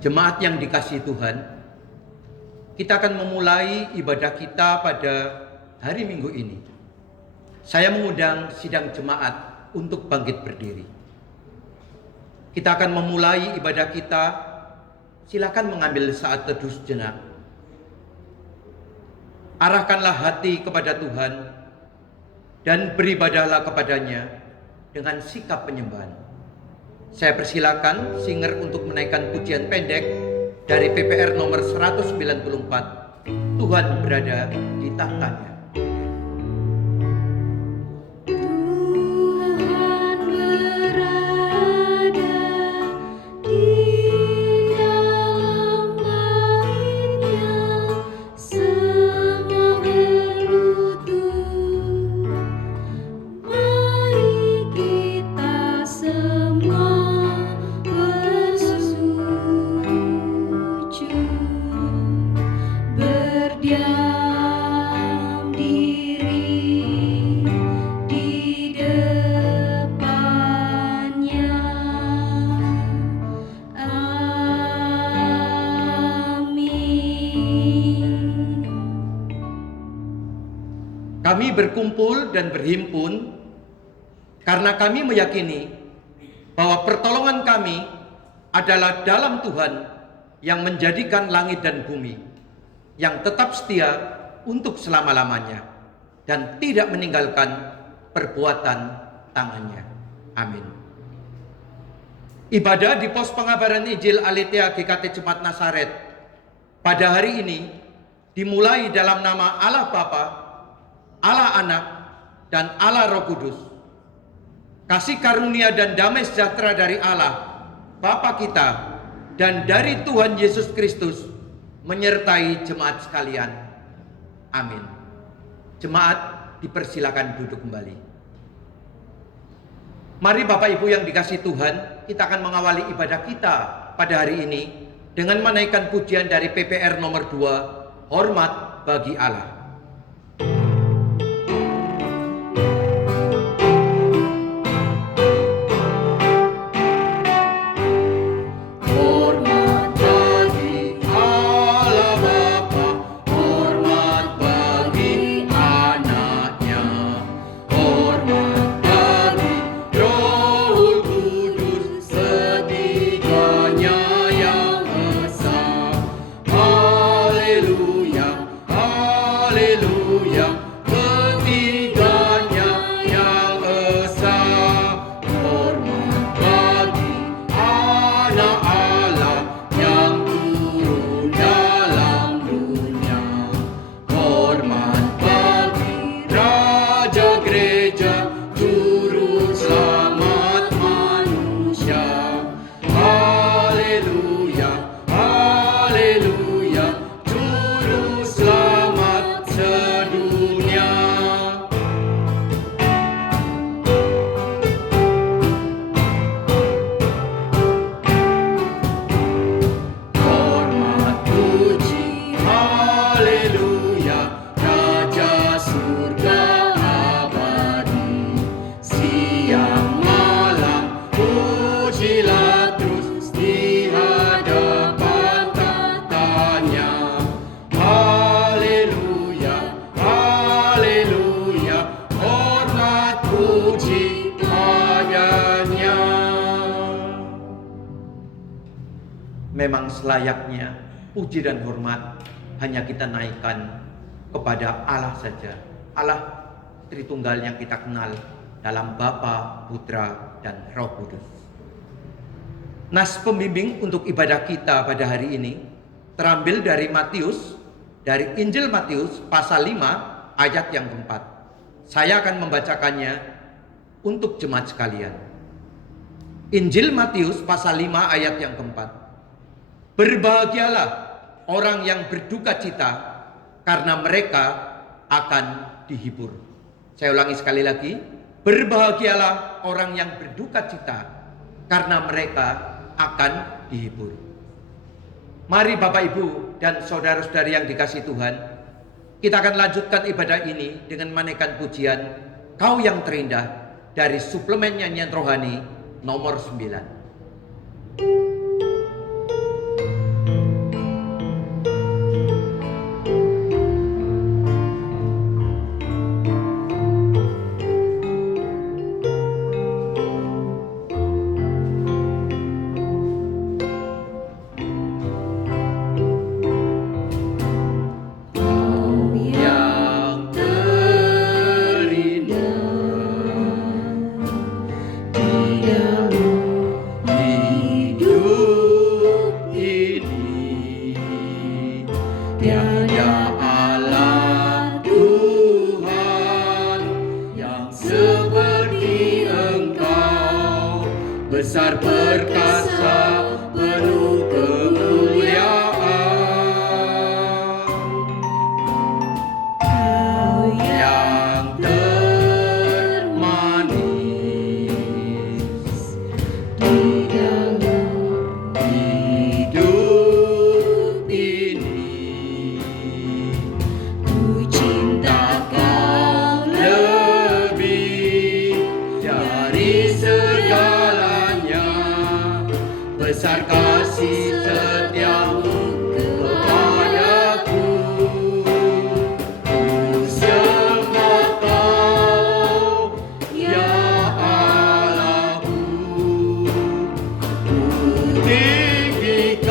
Jemaat yang dikasihi Tuhan, kita akan memulai ibadah kita pada hari Minggu ini. Saya mengundang sidang jemaat untuk bangkit berdiri. Kita akan memulai ibadah kita. Silakan mengambil saat teduh sejenak. Arahkanlah hati kepada Tuhan dan beribadahlah kepadanya dengan sikap penyembahan. Saya persilakan singer untuk menaikkan pujian pendek dari PPR nomor 194, Tuhan berada di tahtanya. Kami berkumpul dan berhimpun karena kami meyakini bahwa pertolongan kami adalah dalam Tuhan yang menjadikan langit dan bumi, yang tetap setia untuk selama-lamanya dan tidak meninggalkan perbuatan tangannya. Amin. Ibadah di pos pengabaran Injil Aletheia GKT Jemaat Nazaret pada hari ini dimulai dalam nama Allah Bapa, Allah Anak, dan Allah Roh Kudus. Kasih karunia dan damai sejahtera dari Allah, Bapa kita, dan dari Tuhan Yesus Kristus menyertai jemaat sekalian. Amin. Jemaat dipersilakan duduk kembali. Mari Bapak Ibu yang dikasihi Tuhan, kita akan mengawali ibadah kita pada hari ini dengan menaikkan pujian dari PPR nomor 2, Hormat bagi Allah. Memang selayaknya puji dan hormat hanya kita naikkan kepada Allah saja. Allah Tritunggal yang kita kenal dalam Bapa, Putra, dan Roh Kudus. Nas pembimbing untuk ibadah kita pada hari ini terambil dari Matius, dari Injil Matius pasal 5 ayat yang keempat. Saya akan membacakannya untuk jemaat sekalian. Injil Matius pasal 5 ayat yang keempat. Berbahagialah orang yang berduka cita, karena mereka akan dihibur. Saya ulangi sekali lagi. Berbahagialah orang yang berduka cita, karena mereka akan dihibur. Mari Bapak Ibu dan saudara-saudari yang dikasihi Tuhan, kita akan lanjutkan ibadah ini dengan menaikkan pujian Kau yang Terindah dari suplemen nyanyian rohani nomor 9. besar perkasa, penuh kemuliaan. Kau yang termanis di dalam hidup ini, ku cinta kau lebih dari segalanya. Besar kasih setiamu kepadaku, ku sembah kau ya Allahku. Ku tinggikan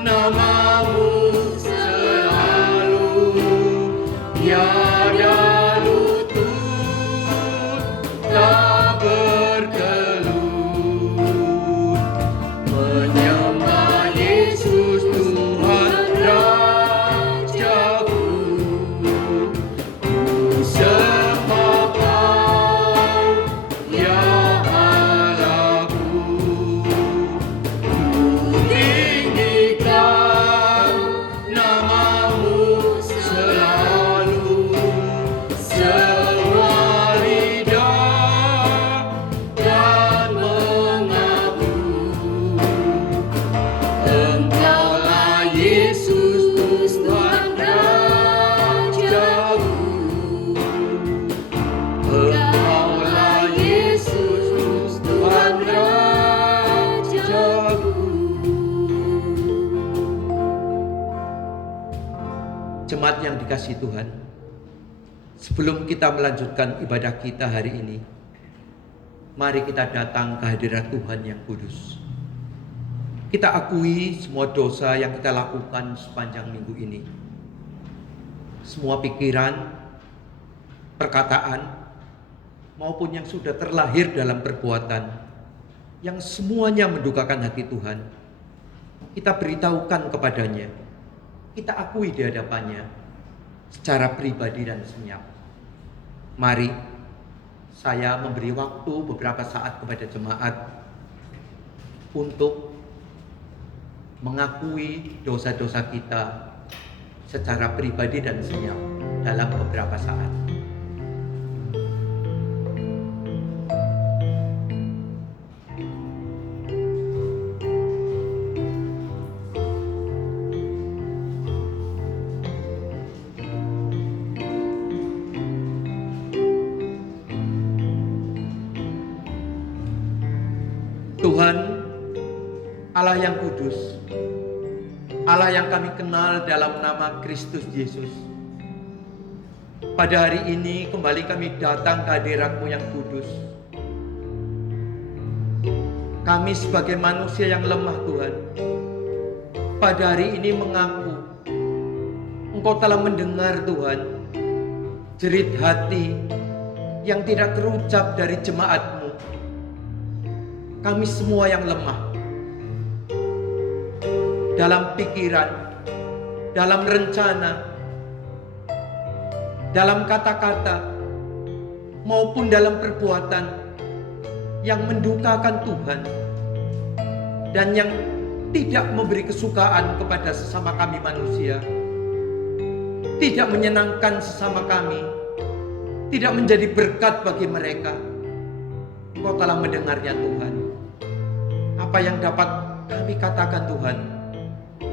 namamu selalu, tiada lutut tak berkelut, menyembah Yesus Tuhan Rajaku. Ku sembah kau ya Allahku. Ku tinggikan namamu selalu, semua lidah dan mengaku, Engkaulah Yesus Tuhan Rajaku. Engkaulah Yesus Tuhan Rajaku. Jemaat yang dikasihi Tuhan, sebelum kita melanjutkan ibadah kita hari ini, mari kita datang ke hadirat Tuhan yang kudus. Kita akui semua dosa yang kita lakukan sepanjang minggu ini. Semua pikiran, perkataan, maupun yang sudah terlahir dalam perbuatan, yang semuanya mendukakan hati Tuhan, kita beritahukan kepadanya. Kita akui di hadapannya secara pribadi dan senyap. Mari saya memberi waktu beberapa saat kepada jemaat untuk mengakui dosa-dosa kita secara pribadi dan senyap dalam beberapa saat. Tuhan, Allah yang kudus, Allah yang kami kenal dalam nama Kristus Yesus, pada hari ini kembali kami datang ke hadirat-Mu yang kudus. Kami sebagai manusia yang lemah Tuhan, pada hari ini mengaku Engkau telah mendengar Tuhan jerit hati yang tidak terucap dari jemaat-Mu. Kami semua yang lemah dalam pikiran, dalam rencana, dalam kata-kata, maupun dalam perbuatan yang mendukakan Tuhan dan yang tidak memberi kesukaan kepada sesama kami manusia, tidak menyenangkan sesama kami, tidak menjadi berkat bagi mereka. Engkau telah mendengarnya Tuhan. Apa yang dapat kami katakan Tuhan,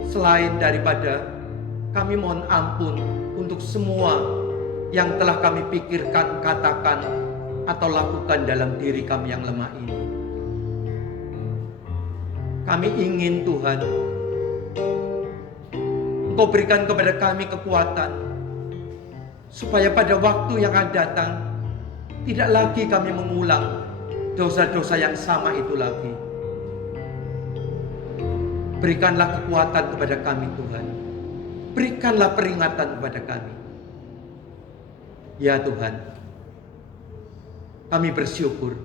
selain daripada kami mohon ampun untuk semua yang telah kami pikirkan, katakan, atau lakukan dalam diri kami yang lemah ini. Kami ingin Tuhan, Engkau berikan kepada kami kekuatan, supaya pada waktu yang akan datang, tidak lagi kami mengulang dosa-dosa yang sama itu lagi. Berikanlah kekuatan kepada kami Tuhan. Berikanlah peringatan kepada kami. Ya Tuhan, kami bersyukur.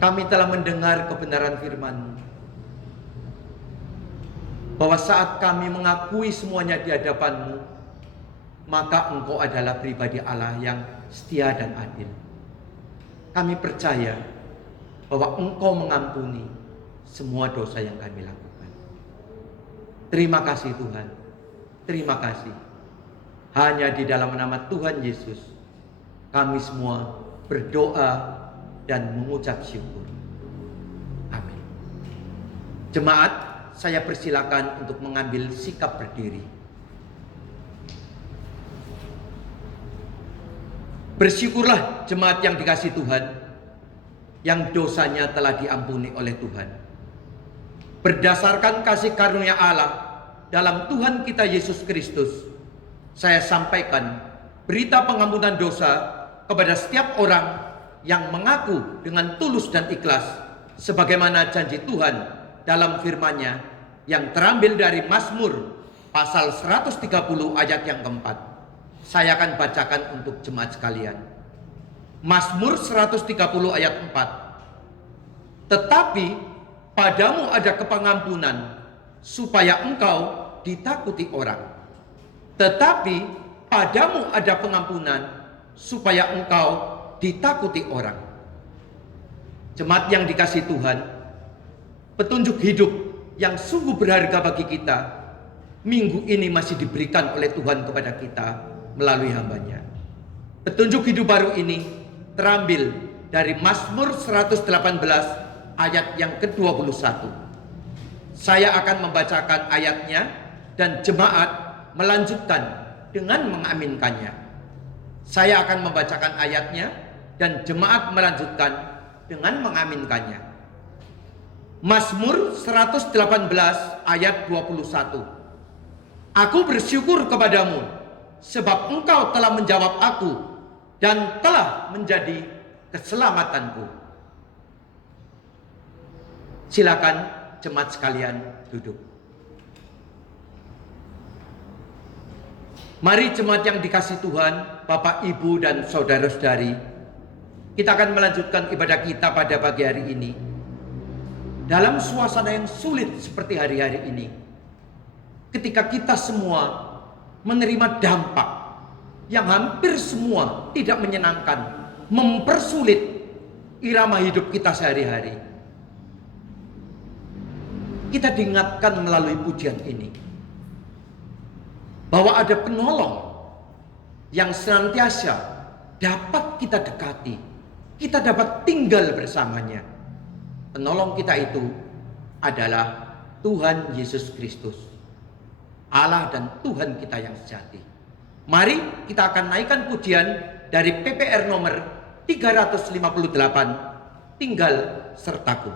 Kami telah mendengar kebenaran firman-Mu, bahwa saat kami mengakui semuanya di hadapan-Mu, maka Engkau adalah pribadi Allah yang setia dan adil. kami percaya bahwa Engkau mengampuni semua dosa yang kami lakukan. Terima kasih Tuhan, terima kasih. Hanya di dalam nama Tuhan Yesus kami semua berdoa dan mengucap syukur. Amin. Jemaat, saya persilakan untuk mengambil sikap berdiri. Bersyukurlah jemaat yang dikasihi Tuhan, yang dosanya telah diampuni oleh Tuhan. Berdasarkan kasih karunia Allah dalam Tuhan kita Yesus Kristus, saya sampaikan berita pengampunan dosa kepada setiap orang yang mengaku dengan tulus dan ikhlas, sebagaimana janji Tuhan dalam firman-Nya yang terambil dari Mazmur pasal 130 ayat yang keempat. Saya akan bacakan untuk jemaat sekalian. Mazmur 130 ayat 4. Tetapi padamu ada kepengampunan, supaya engkau ditakuti orang. Tetapi padamu ada pengampunan, supaya engkau ditakuti orang. Jemaat yang dikasihi Tuhan, petunjuk hidup yang sungguh berharga bagi kita minggu ini masih diberikan oleh Tuhan kepada kita melalui hamba-Nya. Petunjuk hidup baru ini terambil dari Mazmur 118 ayat yang ke-21. Saya akan membacakan ayatnya dan jemaat melanjutkan dengan mengaminkannya. Saya akan membacakan ayatnya dan jemaat melanjutkan dengan mengaminkannya. Mazmur 118 ayat 21. Aku bersyukur kepadamu, sebab engkau telah menjawab aku dan telah menjadi keselamatanku. Silakan jemaat sekalian duduk. Mari jemaat yang dikasihi Tuhan, Bapak, Ibu, dan saudara-saudari, kita akan melanjutkan ibadah kita pada pagi hari ini dalam suasana yang sulit seperti hari-hari ini, ketika kita semua menerima dampak yang hampir semua tidak menyenangkan, mempersulit irama hidup kita sehari-hari. Kita diingatkan melalui pujian ini bahwa ada penolong yang senantiasa dapat kita dekati, kita dapat tinggal bersamanya. Penolong kita itu adalah Tuhan Yesus Kristus, Allah dan Tuhan kita yang sejati. Mari kita akan naikkan pujian dari PPR nomor 358, Tinggal Sertaku.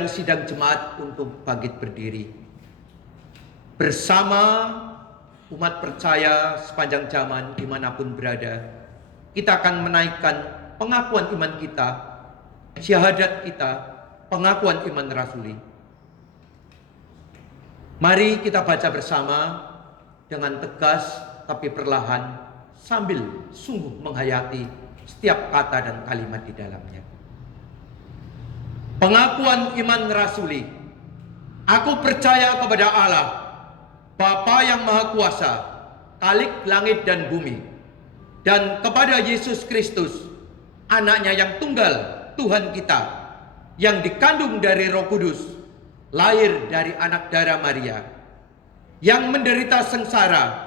mengundang sidang jemaat untuk bangkit berdiri. Bersama umat percaya sepanjang zaman dimanapun berada, kita akan menaikkan pengakuan iman kita, syahadat kita, pengakuan iman rasuli. Mari kita baca bersama dengan tegas tapi perlahan sambil sungguh menghayati setiap kata dan kalimat di dalamnya. Pengakuan iman rasuli. Aku percaya kepada Allah, Bapa yang Maha Kuasa, Khalik langit dan bumi, dan kepada Yesus Kristus, anaknya yang tunggal, Tuhan kita, yang dikandung dari Roh Kudus, lahir dari anak darah Maria, yang menderita sengsara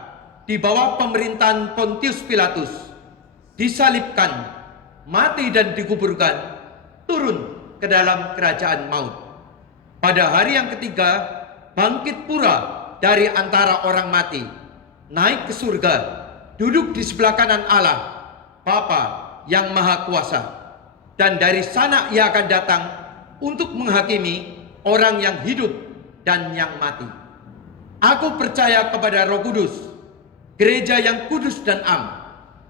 di bawah pemerintahan Pontius Pilatus, disalibkan, mati dan dikuburkan, turun ke dalam kerajaan maut. Pada hari yang ketiga, bangkit pula dari antara orang mati, naik ke surga, duduk di sebelah kanan Allah, Bapa yang Maha Kuasa. Dan dari sana ia akan datang untuk menghakimi orang yang hidup dan yang mati. Aku percaya kepada Roh Kudus, gereja yang kudus dan am,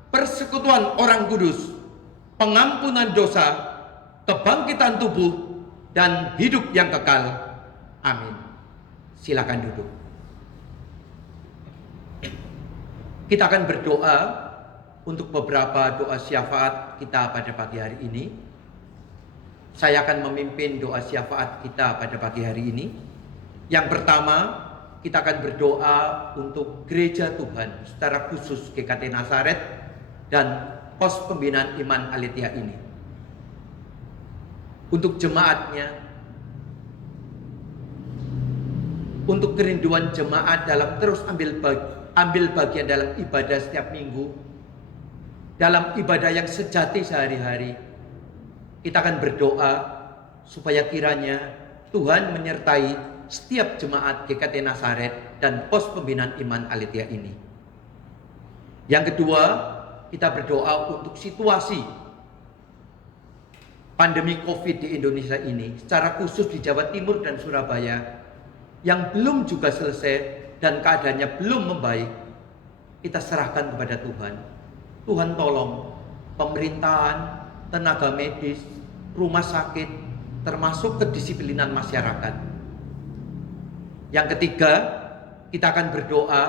persekutuan orang kudus, pengampunan dosa, kebangkitan tubuh, dan hidup yang kekal. Amin. Silakan duduk. Kita akan berdoa untuk beberapa doa syafaat kita pada pagi hari ini. Saya akan memimpin doa syafaat kita pada pagi hari ini. Yang pertama, kita akan berdoa untuk gereja Tuhan, secara khusus GKT Nazaret dan pos pembinaan iman Aletheia ini. Untuk jemaatnya, untuk kerinduan jemaat dalam terus ambil bagian dalam ibadah setiap minggu, dalam ibadah yang sejati sehari-hari. Kita akan berdoa supaya kiranya Tuhan menyertai setiap jemaat GKT Nazaret dan pos pembinaan iman Aletheia ini. Yang kedua, kita berdoa untuk situasi pandemi COVID di Indonesia ini, secara khusus di Jawa Timur dan Surabaya, yang belum juga selesai dan keadaannya belum membaik. Kita serahkan kepada Tuhan. Tuhan tolong pemerintahan, tenaga medis, rumah sakit, termasuk kedisiplinan masyarakat. Yang ketiga, kita akan berdoa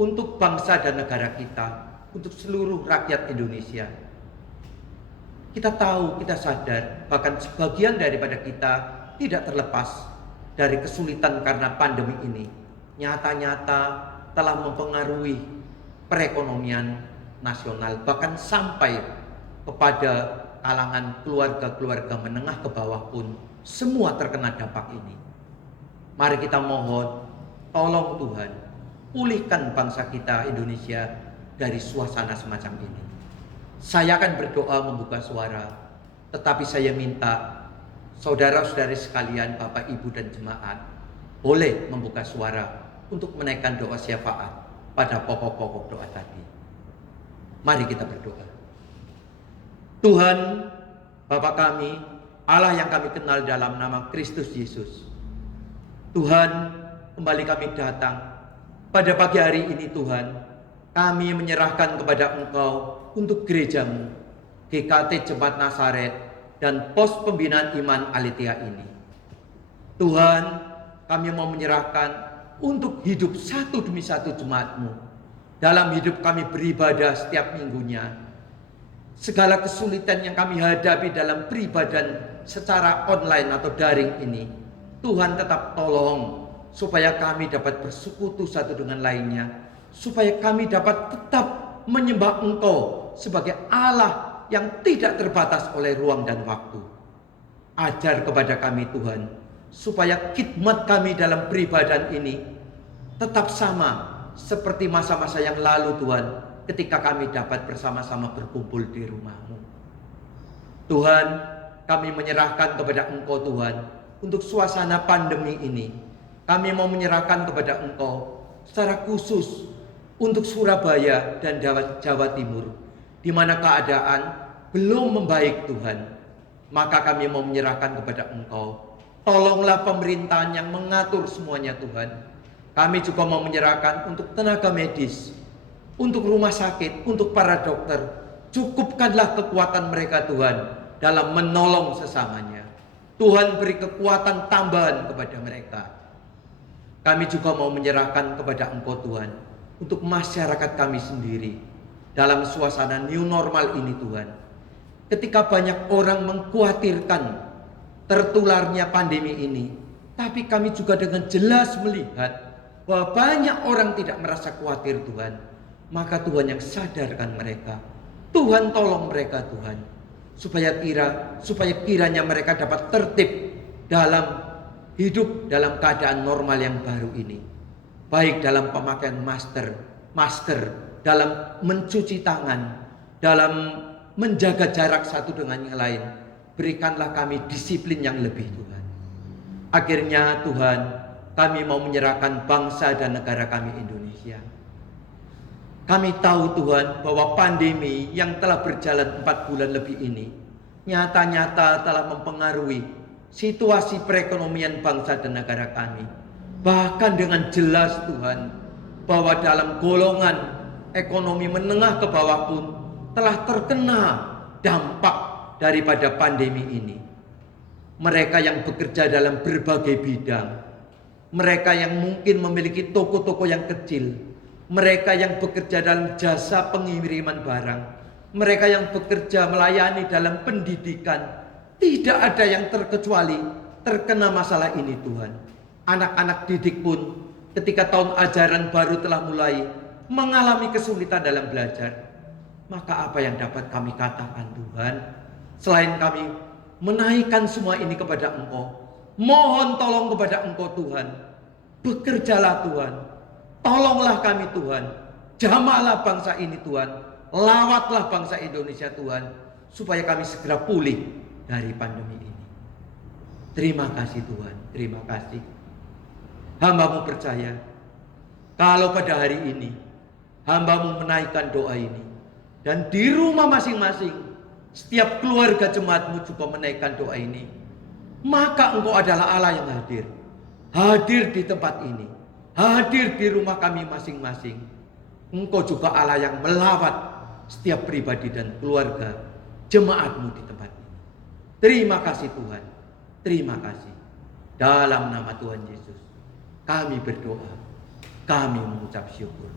untuk bangsa dan negara kita, untuk seluruh rakyat Indonesia. Kita tahu, kita sadar, bahkan sebagian daripada kita tidak terlepas dari kesulitan karena pandemi ini. Nyata-nyata telah mempengaruhi perekonomian nasional, bahkan sampai kepada kalangan keluarga-keluarga menengah ke bawah pun semua terkena dampak ini. Mari kita mohon, tolong Tuhan, pulihkan bangsa kita Indonesia dari suasana semacam ini. Saya akan berdoa membuka suara, tetapi saya minta saudara-saudari sekalian, Bapak, Ibu, dan jemaat boleh membuka suara untuk menaikkan doa syafaat pada pokok-pokok doa tadi. Mari kita berdoa. Tuhan, Bapa kami, Allah yang kami kenal dalam nama Kristus Yesus. Tuhan, kembali kami datang pada pagi hari ini. Tuhan, kami menyerahkan kepada Engkau untuk gerejamu, GKT Jemaat Nazaret dan pos pembinaan iman Aletheia ini. Tuhan, kami mau menyerahkan untuk hidup satu demi satu jemaatmu. Dalam hidup kami beribadah setiap minggunya, segala kesulitan yang kami hadapi dalam beribadah secara online atau daring ini, Tuhan tetap tolong supaya kami dapat bersekutu satu dengan lainnya, supaya kami dapat tetap menyembah Engkau sebagai Allah yang tidak terbatas oleh ruang dan waktu. Ajar kepada kami Tuhan, supaya khidmat kami dalam beribadah ini tetap sama seperti masa-masa yang lalu Tuhan, ketika kami dapat bersama-sama berkumpul di rumah-Mu. Tuhan, kami menyerahkan kepada Engkau Tuhan, untuk suasana pandemi ini. Kami mau menyerahkan kepada Engkau secara khusus untuk Surabaya dan Jawa Timur, di mana keadaan belum membaik Tuhan. Maka kami mau menyerahkan kepada Engkau Tolonglah pemerintahan yang mengatur semuanya Tuhan. Kami juga mau menyerahkan untuk tenaga medis, untuk rumah sakit, untuk para dokter. Cukupkanlah kekuatan mereka Tuhan dalam menolong sesamanya. Tuhan beri kekuatan tambahan kepada mereka. Kami juga mau menyerahkan kepada Engkau Tuhan, untuk masyarakat kami sendiri dalam suasana new normal ini Tuhan. Ketika banyak orang mengkhawatirkan tertularnya pandemi ini, tapi kami juga dengan jelas melihat bahwa banyak orang tidak merasa khawatir Tuhan. Maka Tuhan yang sadarkan mereka. Tuhan tolong mereka Tuhan, supaya kiranya mereka dapat tertib dalam hidup dalam keadaan normal yang baru ini. Baik dalam pemakaian masker, dalam mencuci tangan, dalam menjaga jarak satu dengan yang lain. Berikanlah kami disiplin yang lebih Tuhan. Akhirnya Tuhan, kami mau menyerahkan bangsa dan negara kami Indonesia. Kami tahu Tuhan bahwa pandemi yang telah berjalan 4 bulan lebih ini nyata-nyata telah mempengaruhi situasi perekonomian bangsa dan negara kami. Bahkan dengan jelas Tuhan, bahwa dalam golongan ekonomi menengah ke bawah pun telah terkena dampak daripada pandemi ini. Mereka yang bekerja dalam berbagai bidang, mereka yang mungkin memiliki toko-toko yang kecil, mereka yang bekerja dalam jasa pengiriman barang, mereka yang bekerja melayani dalam pendidikan, tidak ada yang terkecuali terkena masalah ini Tuhan. Anak-anak didik pun ketika tahun ajaran baru telah mulai mengalami kesulitan dalam belajar. Maka apa yang dapat kami katakan Tuhan, selain kami menaikkan semua ini kepada Engkau, mohon tolong kepada Engkau Tuhan, bekerjalah Tuhan, tolonglah kami Tuhan, jamahlah bangsa ini Tuhan, lawatlah bangsa Indonesia Tuhan, supaya kami segera pulih dari pandemi ini. Terima kasih Tuhan, terima kasih. Hamba-Mu percaya, kalau pada hari ini hamba-Mu menaikkan doa ini, dan di rumah masing-masing setiap keluarga jemaat-Mu juga menaikkan doa ini, maka Engkau adalah Allah yang hadir. Hadir di tempat ini, hadir di rumah kami masing-masing. Engkau juga Allah yang melawat setiap pribadi dan keluarga jemaat-Mu di tempat ini. Terima kasih Tuhan, terima kasih. Dalam nama Tuhan Yesus kami berdoa, kami mengucap syukur.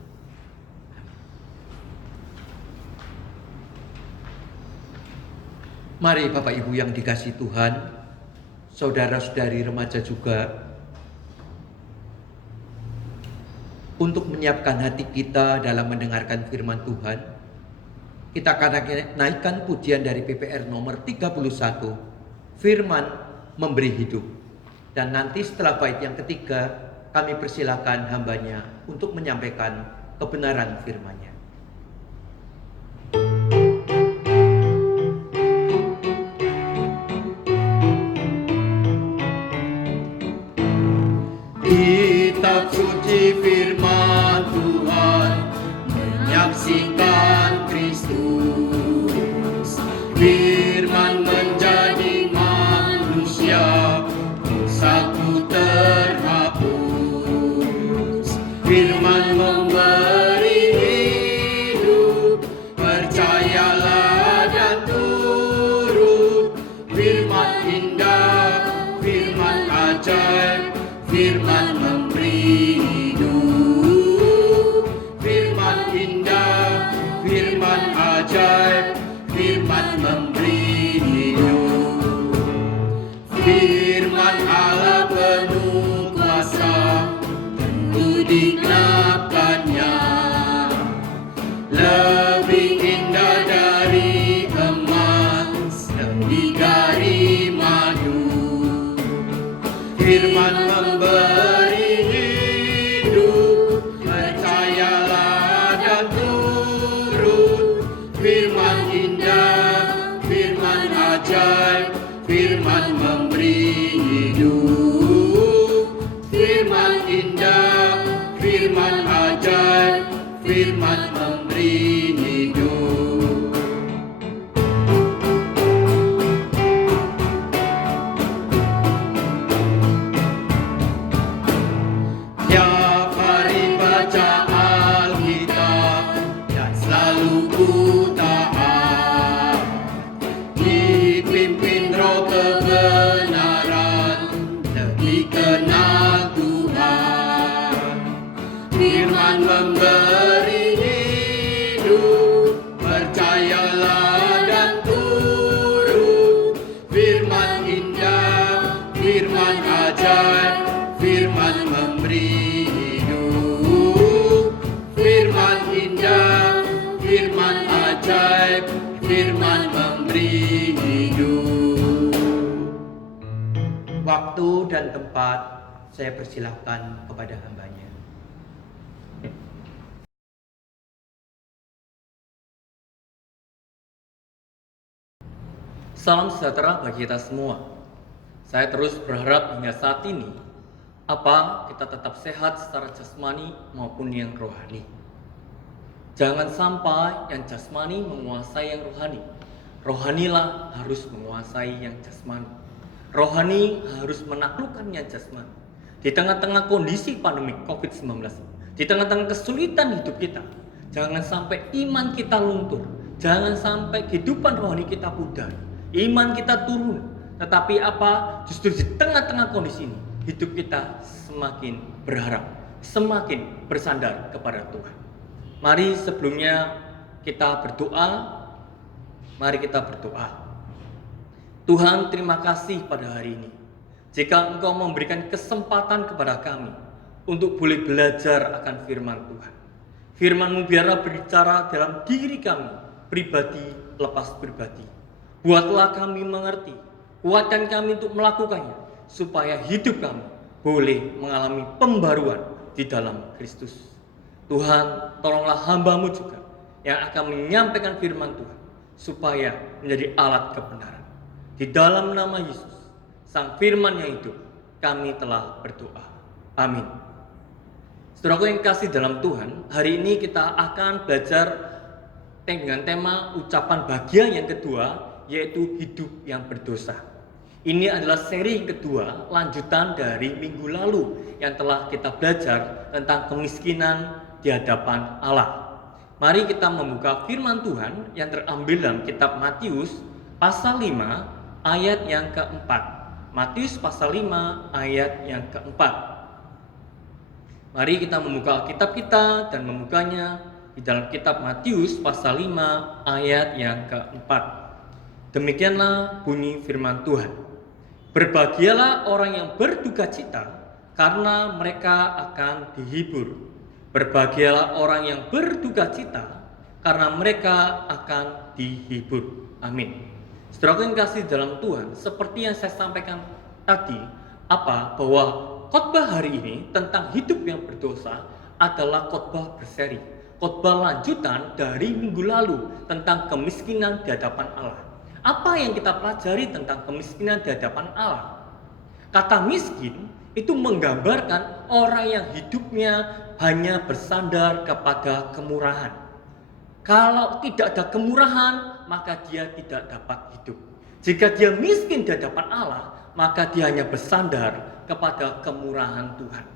Mari Bapak Ibu yang dikasihi Tuhan, saudara-saudari remaja juga, untuk menyiapkan hati kita dalam mendengarkan firman Tuhan, kita akan naikkan pujian dari PPR nomor 31, Firman Memberi Hidup. Dan nanti setelah bait yang ketiga, kami persilakan hambanya untuk menyampaikan kebenaran firman-Nya. Kitab suci firman Tuhan menyaksikan Kristus. Firman menjadi manusia, dosaku terhapus. Firman memberi hidup, percayalah dan turut. Firman indah, firman ajaib, firman memberi hidup. Firman indah, firman ajaib, firman memberi hidup. Firman Allah penuh kuasa, tentu digenapkannya. Lebih indah dari emas, lebih dari madu. Firman memberi hidup, percayalah dan turut. Firman indah, firman ajaib, firman memberi ku taat. Dipimpin roh kebenaran, lebih kenal Tuhan. Firman memberi hidup, percayalah dan turut. Firman indah, firman ajaib, firman memberi hidup. Firman indah, firman ajaib, firman memberi hidup. Waktu dan tempat saya persilahkan kepada hambanya. Salam sejahtera bagi kita semua. Saya terus berharap hingga saat ini kita tetap sehat secara jasmani maupun yang rohani. Jangan sampai yang jasmani menguasai yang rohani. Rohanilah harus menguasai yang jasmani. Rohani harus menaklukkan yang jasmani. Di tengah-tengah kondisi pandemi COVID-19, di tengah-tengah kesulitan hidup kita, jangan sampai iman kita luntur, jangan sampai kehidupan rohani kita pudar, iman kita turun. Tetapi justru di tengah-tengah kondisi ini, hidup kita semakin berharap, semakin bersandar kepada Tuhan. Mari sebelumnya kita berdoa. Mari kita berdoa. Tuhan, terima kasih pada hari ini. Jika Engkau memberikan kesempatan kepada kami untuk boleh belajar akan firman Tuhan. Firman-Mu biarlah berbicara dalam diri kami, pribadi lepas pribadi. Buatlah kami mengerti, kuatkan kami untuk melakukannya, supaya hidup kami boleh mengalami pembaruan di dalam Kristus. Tuhan, tolonglah hamba-Mu juga yang akan menyampaikan firman Tuhan, supaya menjadi alat kebenaran. Di dalam nama Yesus, Sang Firman yang hidup, kami telah berdoa. Amin. Saudaraku yang kasih dalam Tuhan, hari ini kita akan belajar dengan tema ucapan bagian yang kedua, yaitu hidup yang berdosa. Ini adalah seri kedua, lanjutan dari minggu lalu yang telah kita belajar tentang kemiskinan di hadapan Allah. Mari kita membuka firman Tuhan yang terambil dalam kitab Matius pasal 5 ayat yang keempat. Matius pasal 5 ayat yang keempat. Mari kita membuka Alkitab kita dan membukanya di dalam kitab Matius pasal 5 ayat yang keempat. Demikianlah bunyi firman Tuhan. Berbahagialah orang yang berduka cita, karena mereka akan dihibur. Berbahagialah orang yang berduka cita, karena mereka akan dihibur. Amin. Saudaraku yang kasih dalam Tuhan, seperti yang saya sampaikan tadi, bahwa khotbah hari ini tentang hidup yang berdosa adalah khotbah berseri, khotbah lanjutan dari minggu lalu tentang kemiskinan di hadapan Allah. Apa yang kita pelajari tentang kemiskinan di hadapan Allah? Kata miskin itu menggambarkan orang yang hidupnya hanya bersandar kepada kemurahan. Kalau tidak ada kemurahan, maka dia tidak dapat hidup. Jika dia miskin di hadapan Allah, maka dia hanya bersandar kepada kemurahan Tuhan.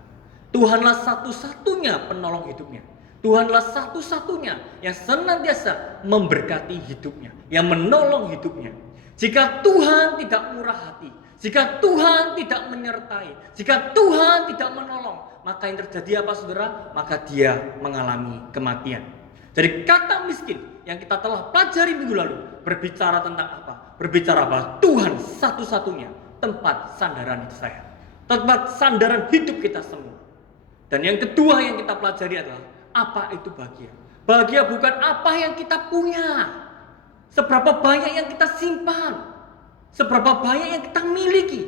Tuhanlah satu-satunya penolong hidupnya. Tuhanlah satu-satunya yang senantiasa memberkati hidupnya, yang menolong hidupnya. Jika Tuhan tidak murah hati, jika Tuhan tidak menyertai, jika Tuhan tidak menolong, maka yang terjadi apa saudara? Maka dia mengalami kematian. Jadi kata miskin yang kita telah pelajari minggu lalu berbicara tentang apa? Berbicara bahwa Tuhan satu-satunya tempat sandaran saya, tempat sandaran hidup kita semua. Dan yang kedua yang kita pelajari adalah apa itu bahagia? Bahagia bukan apa yang kita punya, seberapa banyak yang kita simpan, seberapa banyak yang kita miliki.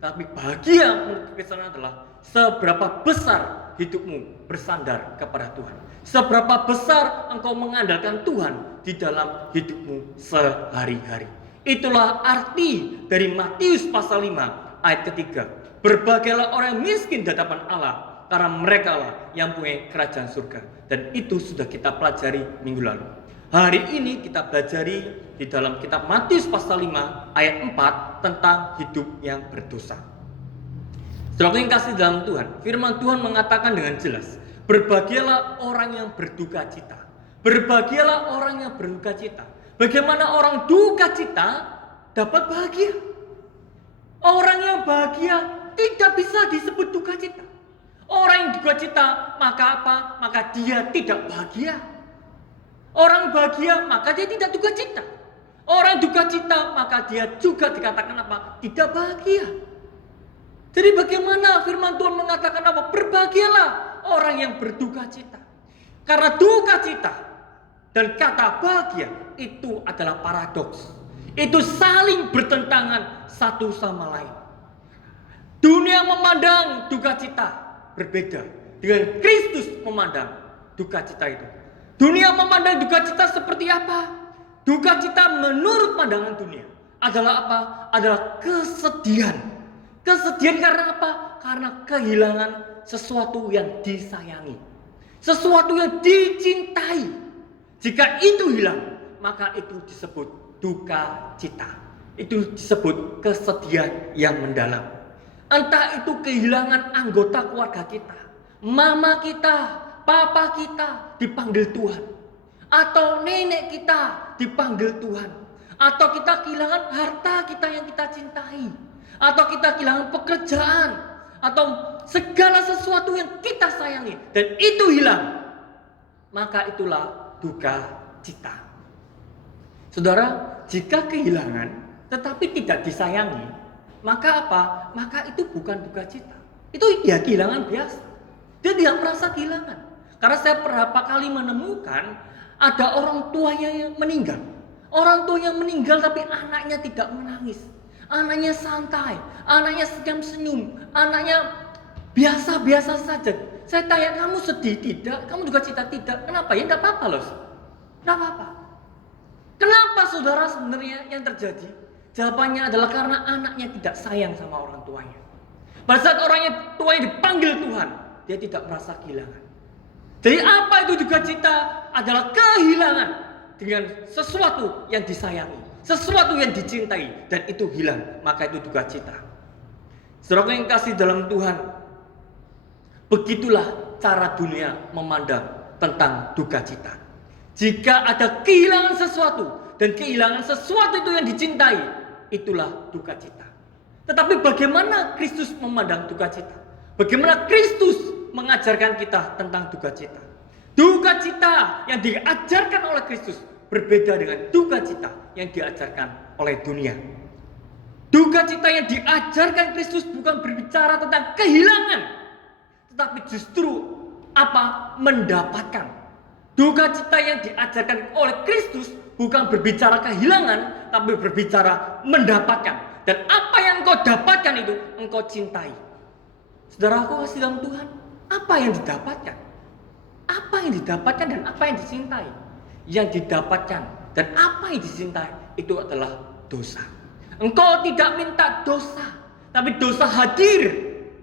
Tapi bahagia menurut Kristen adalah seberapa besar hidupmu bersandar kepada Tuhan, seberapa besar engkau mengandalkan Tuhan di dalam hidupmu sehari-hari. Itulah arti dari Matius pasal 5 ayat ketiga. Berbahagialah orang yang miskin di hadapan Allah, karena mereka lah yang punya kerajaan surga. Dan itu sudah kita pelajari minggu lalu. Hari ini kita pelajari di dalam kitab Matius pasal 5 ayat 4 tentang hidup yang berdosa. Saudara yang kasih dalam Tuhan, firman Tuhan mengatakan dengan jelas, berbahagialah orang yang berduka cita. Berbahagialah orang yang berduka cita. Bagaimana orang duka cita dapat bahagia? Orang yang bahagia tidak bisa disebut duka cita. Orang yang duka cita maka apa? Maka dia tidak bahagia. Orang bahagia maka dia tidak duka cita. Orang duka cita maka dia juga dikatakan apa? Tidak bahagia. Jadi bagaimana firman Tuhan mengatakan apa? Berbahagialah orang yang berduka cita. Karena duka cita dan kata bahagia itu adalah paradoks. Itu saling bertentangan satu sama lain. Dunia memandang duka cita berbeda dengan Kristus memandang duka cita itu. Dunia memandang duka cita seperti apa? Duka cita menurut pandangan dunia adalah apa? Adalah kesedihan. Kesedihan karena apa? Karena kehilangan sesuatu yang disayangi. Sesuatu yang dicintai. Jika itu hilang, maka itu disebut duka cita. Itu disebut kesedihan yang mendalam. Entah itu kehilangan anggota keluarga kita, mama kita, papa kita dipanggil Tuhan, atau nenek kita dipanggil Tuhan, atau kita kehilangan harta kita yang kita cintai, atau kita kehilangan pekerjaan, atau segala sesuatu yang kita sayangi dan itu hilang, maka itulah duka cita. Saudara, jika kehilangan tetapi tidak disayangi, maka apa? Maka itu bukan duka cita. Itu ya kehilangan biasa. Dia tidak merasa kehilangan. Karena saya berapa kali menemukan ada orang tuanya yang meninggal. Orang tua yang meninggal tapi anaknya tidak menangis. Anaknya santai, anaknya senyum-senyum, anaknya biasa-biasa saja. Saya tanya, kamu sedih tidak? Kamu duka cita tidak? Kenapa? Ya enggak apa-apa loh. Enggak apa-apa. Kenapa saudara sebenarnya yang terjadi? Jawabannya adalah karena anaknya tidak sayang sama orang tuanya. Pada saat orang tuanya dipanggil Tuhan, dia tidak merasa kehilangan. Jadi apa itu duka cita? Adalah kehilangan dengan sesuatu yang disayangi, sesuatu yang dicintai, dan itu hilang, maka itu duka cita. Saudara yang kasih dalam Tuhan, begitulah cara dunia memandang tentang duka cita. Jika ada kehilangan sesuatu dan kehilangan sesuatu itu yang dicintai, itulah duka cita. Tetapi bagaimana Kristus memandang duka cita? Bagaimana Kristus mengajarkan kita tentang duka cita? Duka cita yang diajarkan oleh Kristus berbeda dengan duka cita yang diajarkan oleh dunia. Duka cita yang diajarkan Kristus bukan berbicara tentang kehilangan, tetapi justru apa? Mendapatkan. Duka cita yang diajarkan oleh Kristus bukan berbicara kehilangan, tapi berbicara mendapatkan. Dan apa yang engkau dapatkan itu, engkau cintai. Saudara, aku kasih dalam Tuhan, apa yang didapatkan? Apa yang didapatkan dan apa yang dicintai? Yang didapatkan dan apa yang dicintai itu adalah dosa. Engkau tidak minta dosa, tapi dosa hadir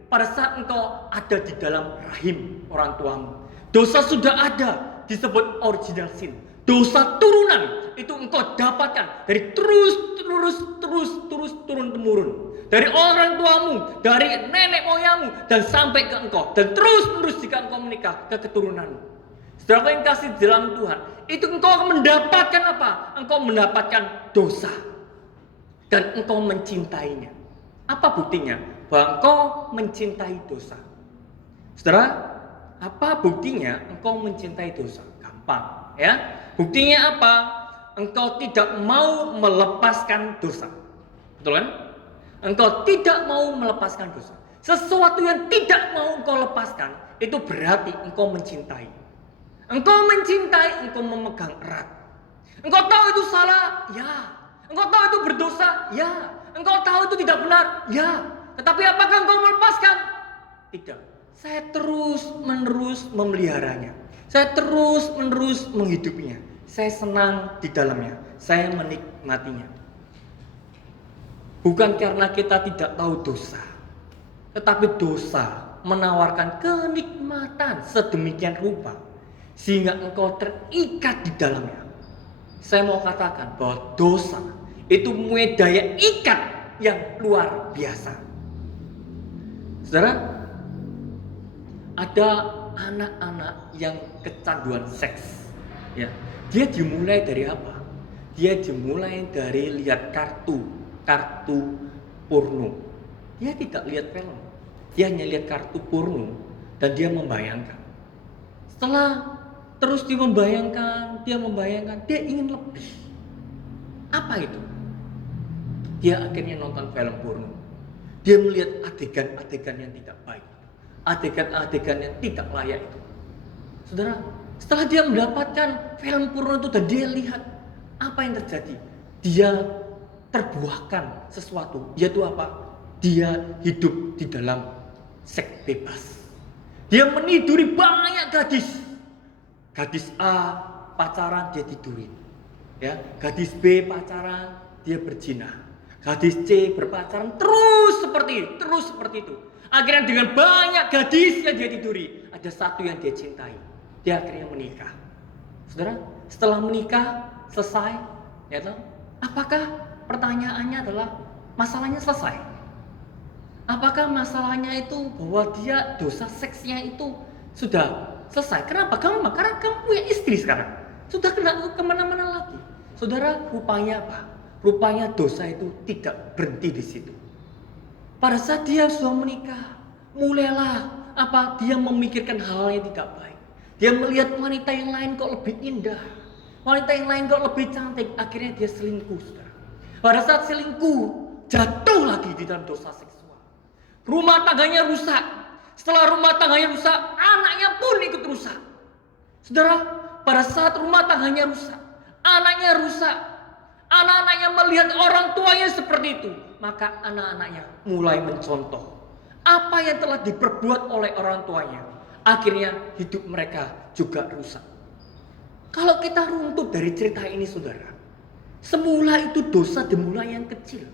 pada saat engkau ada di dalam rahim orang tuamu. Dosa sudah ada, disebut original sin. Dosa turunan itu engkau dapatkan dari turun temurun, dari orang tuamu, dari nenek moyangmu, dan sampai ke engkau, dan terus jika engkau menikah ke keturunanmu. Saudara yang kasih dalam Tuhan, itu engkau akan mendapatkan apa? Engkau mendapatkan dosa dan engkau mencintainya. Apa buktinya bahwa engkau mencintai dosa? Saudara, apa buktinya engkau mencintai dosa? Gampang, ya. Buktinya apa? Engkau tidak mau melepaskan dosa. Betul kan? Engkau tidak mau melepaskan dosa. Sesuatu yang tidak mau engkau lepaskan, itu berarti engkau mencintai. Engkau mencintai, engkau memegang erat. Engkau tahu itu salah? Ya. Engkau tahu itu berdosa? Ya. Engkau tahu itu tidak benar? Ya. Tetapi apakah engkau melepaskan? Tidak. Saya terus-menerus memeliharanya. Saya terus-menerus menghidupinya. Saya senang di dalamnya. Saya menikmatinya. Bukan karena kita tidak tahu dosa, tetapi dosa menawarkan kenikmatan sedemikian rupa sehingga engkau terikat di dalamnya. Saya mau katakan bahwa dosa itu mempunyai daya ikat yang luar biasa. Saudara, ada anak-anak yang kecanduan seks. Ya, dia dimulai dari apa? Dia dimulai dari lihat kartu porno. Dia tidak lihat film, dia hanya lihat kartu porno dan dia membayangkan. Setelah terus dia membayangkan, dia ingin lebih. Apa itu? Dia akhirnya nonton film porno. Dia melihat adegan-adegan yang tidak baik, adegan-adegan yang tidak layak itu. Saudara, setelah dia mendapatkan film porno itu dan dia lihat apa yang terjadi, dia terbuahkan sesuatu, yaitu apa? Dia hidup di dalam seks bebas. Dia meniduri banyak gadis. Gadis A pacaran dia tidurin. Ya, gadis B pacaran dia berzina. Gadis C berpacaran terus seperti itu. Akhirnya dengan banyak gadis yang dia tiduri, ada satu yang dia cintai. Dia akhirnya menikah. Saudara, setelah menikah selesai, ya toh, apakah pertanyaannya adalah masalahnya selesai? Apakah masalahnya itu bahwa dia dosa seksnya itu sudah selesai? Kenapa? Karena kamu punya istri sekarang. Sudah kemana-mana lagi. Saudara, rupanya apa? Rupanya dosa itu tidak berhenti di situ. Pada saat dia sudah menikah, mulailah apa? Dia memikirkan hal yang tidak baik. Dia melihat wanita yang lain kok lebih indah, wanita yang lain kok lebih cantik. Akhirnya dia selingkuh, saudara. Pada saat selingkuh, jatuh lagi di dalam dosa seksual. Rumah tangganya rusak. Setelah rumah tangganya rusak, anaknya pun ikut rusak. Saudara, pada saat rumah tangganya rusak, anaknya rusak, anak-anaknya melihat orang tuanya seperti itu, maka anak-anaknya mulai mencontoh apa yang telah diperbuat oleh orang tuanya. Akhirnya hidup mereka juga rusak. Kalau kita runtut dari cerita ini, saudara, semula itu dosa dimulai yang kecil.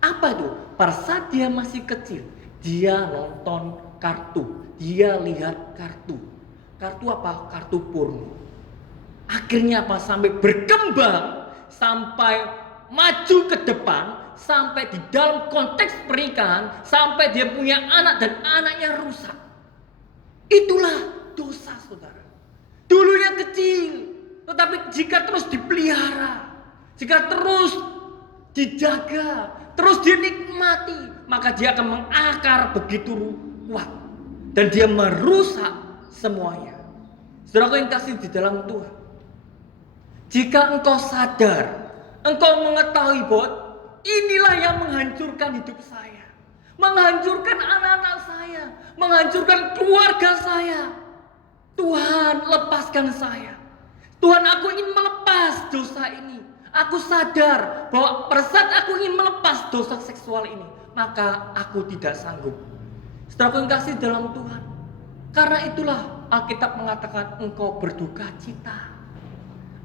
Apa itu? Pada saat dia masih kecil, dia nonton kartu, dia lihat kartu. Kartu apa? Kartu porno. Akhirnya apa? Sampai berkembang, sampai maju ke depan, sampai di dalam konteks pernikahan, sampai dia punya anak dan anaknya rusak. Itulah dosa, saudara. Dulunya kecil, tetapi jika terus dipelihara, jika terus dijaga, terus dinikmati, maka dia akan mengakar begitu kuat dan dia merusak semuanya. Saudaraku yang kasih di dalam Tuhan, jika engkau sadar, engkau mengetahui bahwa inilah yang menghancurkan hidup saya, menghancurkan anak-anak saya, menghancurkan keluarga saya, Tuhan, lepaskan saya. Tuhan, aku ingin melepas dosa ini. Aku sadar bahwa pada saat aku ingin melepas dosa seksual ini, maka aku tidak sanggup. Saudaraku yang kasih dalam Tuhan, karena itulah Alkitab mengatakan engkau berduka cita.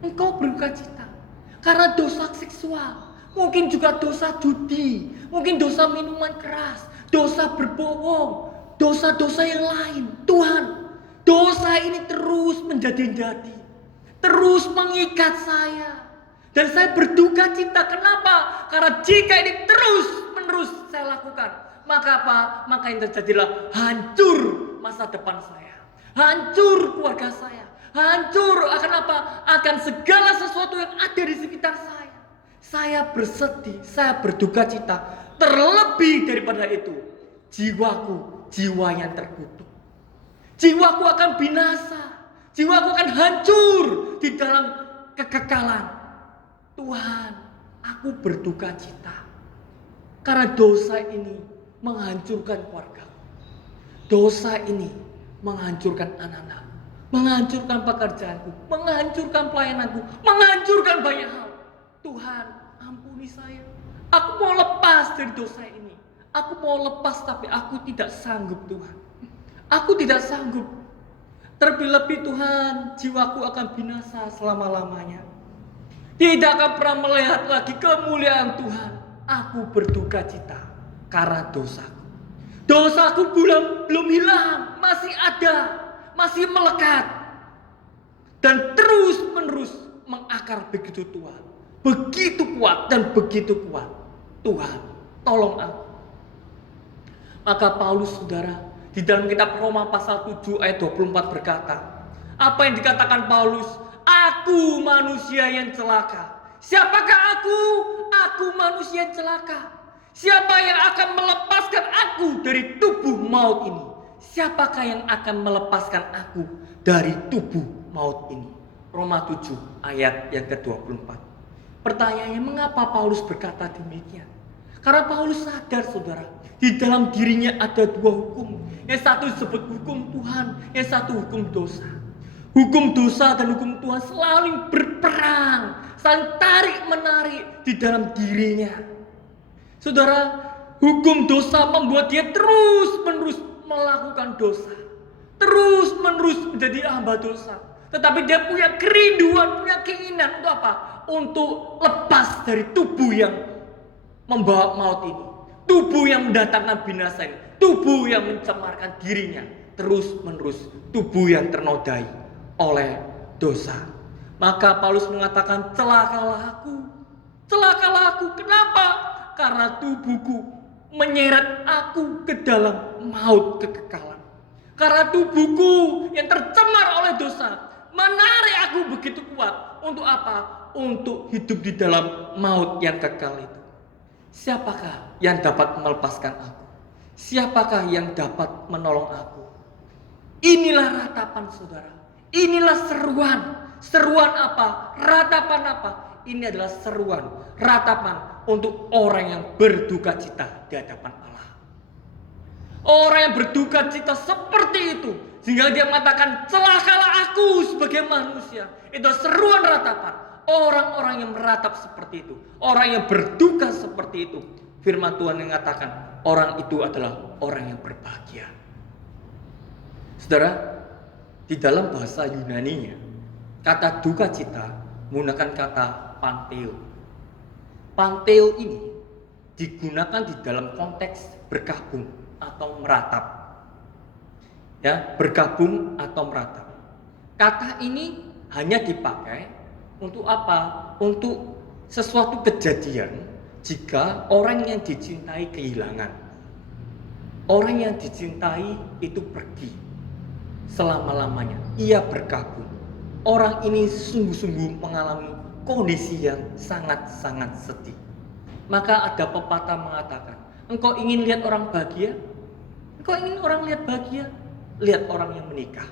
Engkau berduka cita karena dosa seksual. Mungkin juga dosa judi, mungkin dosa minuman keras, dosa berbohong, dosa-dosa yang lain. Tuhan, dosa ini terus menjadi-jadi, terus mengikat saya. Dan saya berduka cita. Kenapa? Karena jika ini terus-menerus saya lakukan, maka apa? Maka yang terjadilah hancur masa depan saya, hancur keluarga saya, hancur akan apa? Akan segala sesuatu yang ada di sekitar saya. Saya bersedih, saya berduka cita. Terlebih daripada itu, jiwaku, jiwa yang terkutuk. Jiwaku akan binasa, jiwaku akan hancur di dalam kekekalan. Tuhan, aku berduka cita karena dosa ini menghancurkan keluarga. Dosa ini menghancurkan anak-anak, menghancurkan pekerjaanku, menghancurkan pelayananku, menghancurkan banyak hal. Tuhan, ampuni saya. Aku mau lepas dari dosa ini. Aku mau lepas tapi aku tidak sanggup, Tuhan. Aku tidak sanggup. Terlebih Tuhan, jiwaku akan binasa selama-lamanya. Tidak akan pernah melihat lagi kemuliaan Tuhan. Aku berduka cita karena dosaku. Dosaku belum hilang, masih ada, masih melekat. Dan terus-menerus mengakar begitu Tuhan. Begitu kuat dan begitu kuat. Tuhan, tolong aku. Maka Paulus, saudara, di dalam kitab Roma pasal 7 ayat 24 berkata, apa yang dikatakan Paulus? Aku manusia yang celaka. Siapakah aku? Aku manusia yang celaka. Siapa yang akan melepaskan aku dari tubuh maut ini? Siapakah yang akan melepaskan aku dari tubuh maut ini? Roma 7 ayat yang ke-24. Pertanyaannya, mengapa Paulus berkata demikian? Karena Paulus sadar, saudara, di dalam dirinya ada dua hukum. Yang satu disebut hukum Tuhan, yang satu hukum dosa. Hukum dosa dan hukum Tuhan selalu berperang, saling tarik-menarik di dalam dirinya. Saudara, hukum dosa membuat dia terus-menerus melakukan dosa. Terus-menerus menjadi hamba dosa. Tetapi dia punya kerinduan, punya keinginan untuk apa? Untuk lepas dari tubuh yang membawa maut ini. Tubuh yang mendatangkan binasa ini. Tubuh yang mencemarkan dirinya. Terus-menerus tubuh yang ternodai oleh dosa. Maka Paulus mengatakan, celakalah aku. Celakalah aku. Kenapa? Karena tubuhku menyeret aku ke dalam maut kekekalan. Karena tubuhku yang tercemar oleh dosa menarik aku begitu kuat. Untuk apa? Untuk hidup di dalam maut yang kekal itu. Siapakah yang dapat melepaskan aku? Siapakah yang dapat menolong aku? Inilah ratapan, saudara. Inilah seruan. Seruan apa? Ratapan apa? Ini adalah seruan, ratapan untuk orang yang berduka cita di hadapan Allah. Orang yang berduka cita seperti itu, sehingga dia mengatakan, celakalah aku sebagai manusia. Itu seruan ratapan. Orang-orang yang meratap seperti itu, orang yang berduka seperti itu, firman Tuhan yang mengatakan, orang itu adalah orang yang berbahagia. Saudara, di dalam bahasa Yunani-nya, kata duka cita menggunakan kata panteo. Panteo ini digunakan di dalam konteks berkabung atau meratap. Ya, bergabung atau meratap. Kata ini hanya dipakai untuk apa? Untuk sesuatu kejadian jika orang yang dicintai kehilangan. Orang yang dicintai itu pergi selama-lamanya. Ia berkabung. Orang ini sungguh-sungguh mengalami kondisi yang sangat-sangat sedih. Maka ada pepatah mengatakan, engkau ingin lihat orang bahagia? Engkau ingin orang lihat bahagia? Lihat orang yang menikah.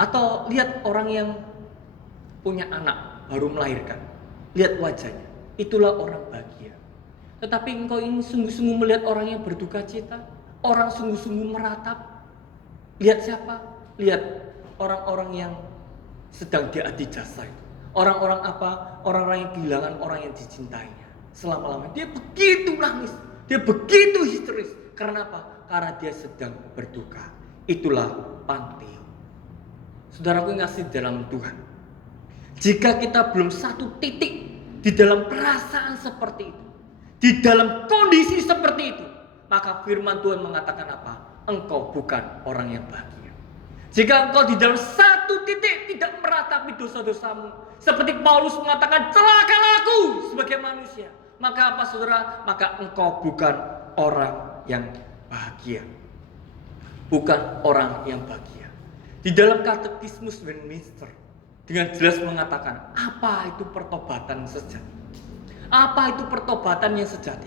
Atau lihat orang yang punya anak, baru melahirkan. Lihat wajahnya. Itulah orang bahagia. Tetapi engkau ingin sungguh-sungguh melihat orang yang berduka cita? Orang sungguh-sungguh meratap? Lihat siapa? Lihat orang-orang yang sedang diadu jasa itu. Orang-orang apa? Orang-orang yang kehilangan orang yang dicintainya selama-lamanya. Dia begitu nangis, dia begitu histeris. Karena apa? Karena dia sedang berduka. Itulah panteo. Saudaraku yang kasih dalam Tuhan, jika kita belum satu titik di dalam perasaan seperti itu, di dalam kondisi seperti itu, maka firman Tuhan mengatakan apa? Engkau bukan orang yang bahagia. Jika engkau di dalam satu titik tidak meratapi dosa-dosamu, seperti Paulus mengatakan, celakalah aku sebagai manusia, maka apa, saudara? Maka engkau bukan orang yang bahagia. Bukan orang yang bahagia. Di dalam Katekismus Westminster dengan jelas mengatakan, apa itu pertobatan sejati? Apa itu pertobatan yang sejati?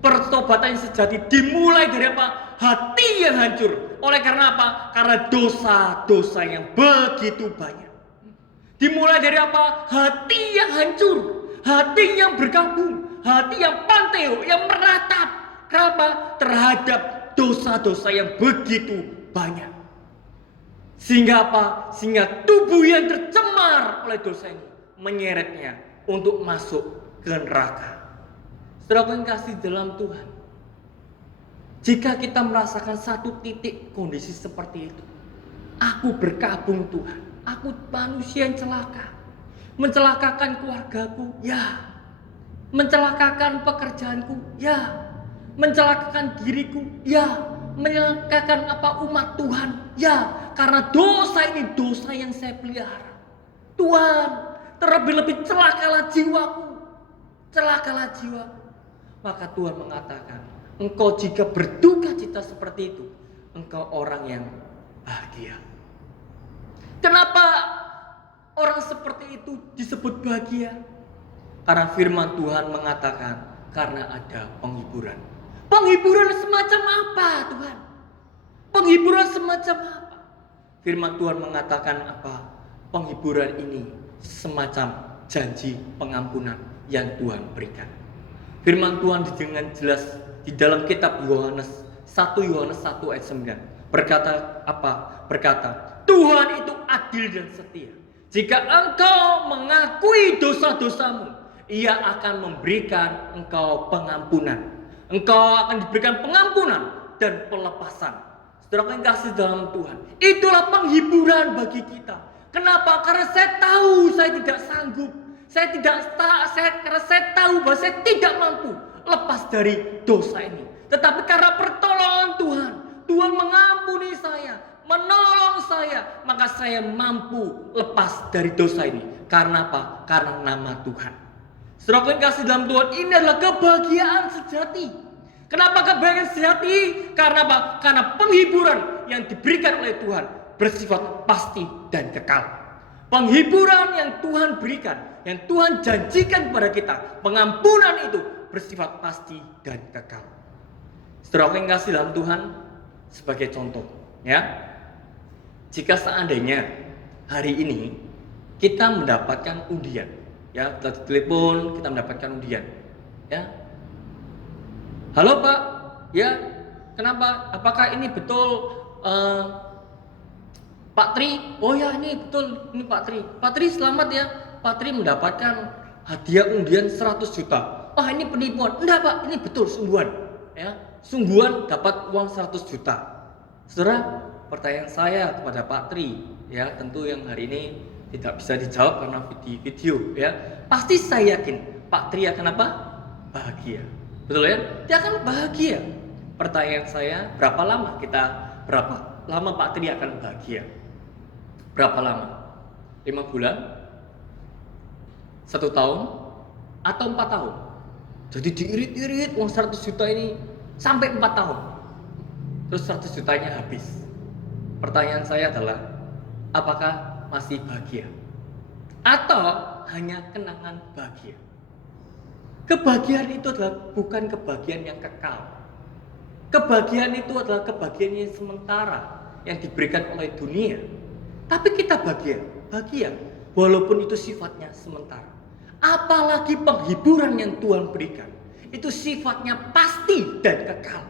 Pertobatan yang sejati dimulai dari apa? Hati yang hancur. Oleh karena apa? Karena dosa-dosa yang begitu banyak. Dimulai dari apa? Hati yang hancur, hati yang bergabung, hati yang panteo, yang meratap. Kenapa? Terhadap dosa-dosa yang begitu banyak. Sehingga apa? Sehingga tubuh yang tercemar oleh dosa ini menyeretnya untuk masuk ke neraka. Saudara yang kasih dalam Tuhan, jika kita merasakan satu titik kondisi seperti itu, aku berkabung Tuhan, aku manusia yang celaka, mencelakakan keluargaku, ya, mencelakakan pekerjaanku, ya, mencelakakan diriku, ya, mencelakakan apa umat Tuhan, ya, karena dosa ini dosa yang saya pelihara. Tuhan, terlebih-lebih celakalah jiwaku, celakalah jiwaku. Maka Tuhan mengatakan, engkau jika berduka cita seperti itu, engkau orang yang bahagia. Kenapa orang seperti itu disebut bahagia? Karena firman Tuhan mengatakan karena ada penghiburan. Penghiburan semacam apa Tuhan? Penghiburan semacam apa? Firman Tuhan mengatakan apa? Penghiburan ini semacam janji pengampunan yang Tuhan berikan. Firman Tuhan dengan jelas di dalam kitab Yohanes 1 Yohanes 1 ayat 9 berkata apa? Berkata, Tuhan itu adil dan setia. Jika engkau mengakui dosa-dosamu, Ia akan memberikan engkau pengampunan. Engkau akan diberikan pengampunan dan pelepasan. Saudara yang kasih dalam Tuhan, itulah penghiburan bagi kita. Kenapa? Karena saya tahu saya tidak sanggup. Karena saya tahu bahwa saya tidak mampu lepas dari dosa ini. Tetapi karena pertolongan Tuhan, Tuhan mengampuni saya, menolong saya, maka saya mampu lepas dari dosa ini. Karena apa? Karena nama Tuhan. Saudara yang kasih dalam Tuhan, ini adalah kebahagiaan sejati. Kenapa kebahagiaan sejati? Karena apa? Karena penghiburan yang diberikan oleh Tuhan bersifat pasti dan kekal. Penghiburan yang Tuhan berikan, yang Tuhan janjikan kepada kita, pengampunan itu bersifat pasti dan kekal. Saudara yang kasih dalam Tuhan, sebagai contoh, ya, jika seandainya hari ini kita mendapatkan undian, ya, kita telepon, kita mendapatkan undian, ya, halo Pak, ya, kenapa? Apakah ini betul Pak Tri? Oh ya, ini betul, ini Pak Tri. Pak Tri selamat ya, Pak Tri mendapatkan hadiah undian 100 juta. Oh ini penipuan? Enggak Pak, ini betul sungguhan, ya, sungguhan dapat uang 100 juta. Saudara, pertanyaan saya kepada Pak Tri, ya, tentu yang hari ini tidak bisa dijawab karena video, ya. Pasti saya yakin Pak Tri akan apa? Bahagia. Betul ya? Dia akan bahagia. Pertanyaan saya, berapa lama Pak Tri akan bahagia? Berapa lama? 5 bulan? 1 tahun? Atau 4 tahun? Jadi diirit-irit uang 100 juta ini sampai 4 tahun. Terus 100 jutanya habis. Pertanyaan saya adalah, apakah masih bahagia? Atau hanya kenangan bahagia? Kebahagiaan itu adalah bukan kebahagiaan yang kekal. Kebahagiaan itu adalah kebahagiaan yang sementara yang diberikan oleh dunia. Tapi kita bahagia walaupun itu sifatnya sementara. Apalagi penghiburan yang Tuhan berikan, itu sifatnya pasti dan kekal.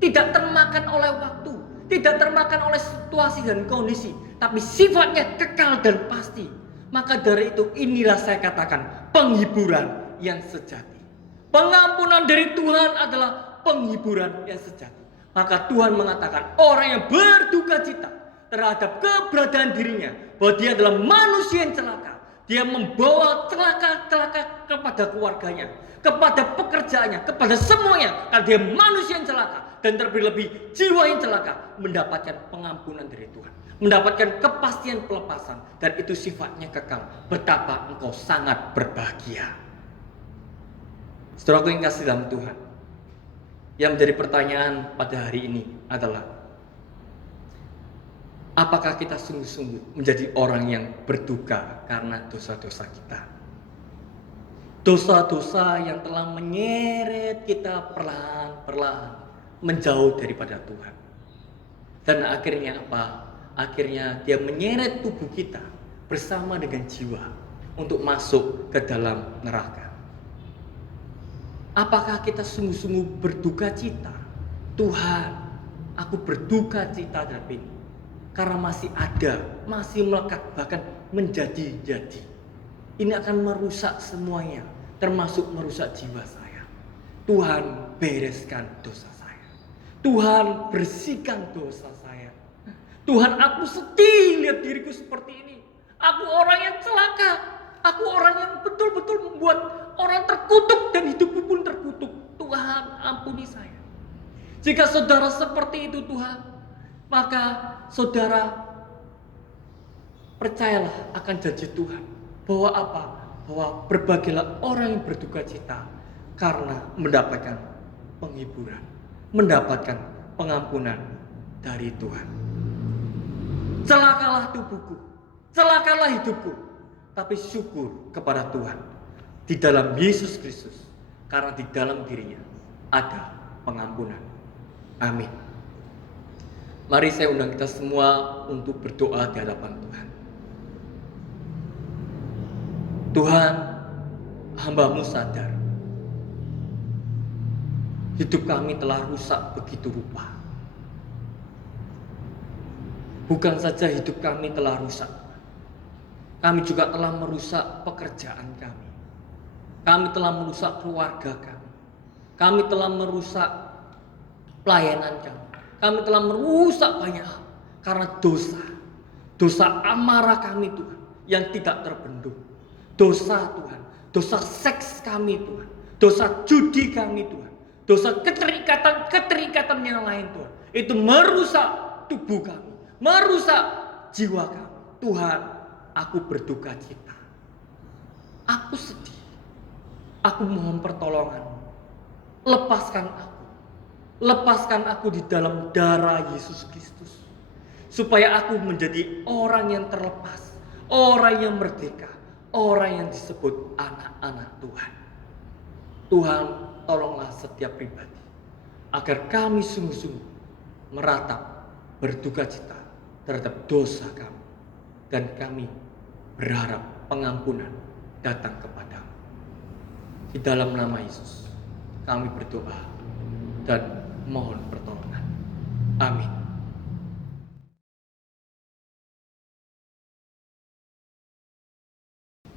Tidak termakan oleh waktu, tidak termakan oleh situasi dan kondisi, tapi sifatnya kekal dan pasti. Maka dari itu inilah saya katakan penghiburan yang sejati. Pengampunan dari Tuhan adalah penghiburan yang sejati. Maka Tuhan mengatakan orang yang berduka cita terhadap keberadaan dirinya, bahwa dia adalah manusia yang celaka. Dia membawa celaka kepada keluarganya, kepada pekerjaannya, kepada semuanya. Karena dia manusia yang celaka, dan terlebih jiwa yang celaka mendapatkan pengampunan dari Tuhan, mendapatkan kepastian pelepasan, dan itu sifatnya kekal. Betapa engkau sangat berbahagia. Saudaraku yang kasih dalam Tuhan, yang menjadi pertanyaan pada hari ini adalah, apakah kita sungguh-sungguh menjadi orang yang berduka karena dosa-dosa kita? Dosa-dosa yang telah menyeret kita perlahan-perlahan menjauh daripada Tuhan. Dan akhirnya apa? Akhirnya dia menyeret tubuh kita bersama dengan jiwa untuk masuk ke dalam neraka. Apakah kita sungguh-sungguh berduka cita? Tuhan, aku berduka cita terhadap ini. Karena masih ada, masih melekat, bahkan menjadi-jadi. Ini akan merusak semuanya, termasuk merusak jiwa saya. Tuhan, bereskan dosa saya. Tuhan, bersihkan dosa saya. Tuhan, aku sedih lihat diriku seperti ini. Aku orang yang celaka. Aku orang yang betul-betul membuat orang terkutuk dan hidupku pun terkutuk. Tuhan, ampuni saya. Jika saudara seperti itu Tuhan, maka saudara percayalah akan janji Tuhan. Bahwa apa? Bahwa berbahagialah orang yang berduka cita karena mendapatkan penghiburan, mendapatkan pengampunan dari Tuhan. Celakalah tubuhku, celakalah hidupku, tapi syukur kepada Tuhan di dalam Yesus Kristus, karena di dalam dirinya ada pengampunan. Amin. Mari saya undang kita semua untuk berdoa di hadapan Tuhan. Tuhan, hamba-Mu sadar hidup kami telah rusak begitu rupa. Bukan saja hidup kami telah rusak, kami juga telah merusak pekerjaan kami. Kami telah merusak keluarga kami. Kami telah merusak pelayanan kami. Kami telah merusak banyak hal karena dosa. Dosa amarah kami Tuhan yang tidak terbendung. Dosa Tuhan, dosa seks kami Tuhan. Dosa judi kami Tuhan. Dosa keterikatan yang lain Tuhan. Itu merusak tubuh kami, merusak jiwa kami. Tuhan, aku berduka cita. Aku sedih. Aku mohon pertolongan. Lepaskan aku. Lepaskan aku di dalam darah Yesus Kristus. Supaya aku menjadi orang yang terlepas. Orang yang merdeka. Orang yang disebut anak-anak Tuhan. Tuhan, tolonglah setiap pribadi. Agar kami sungguh-sungguh meratap, berduka cita terhadap dosa kami. Dan kami berharap pengampunan datang kepadamu. Di dalam nama Yesus kami berdoa dan mohon pertolongan. Amin.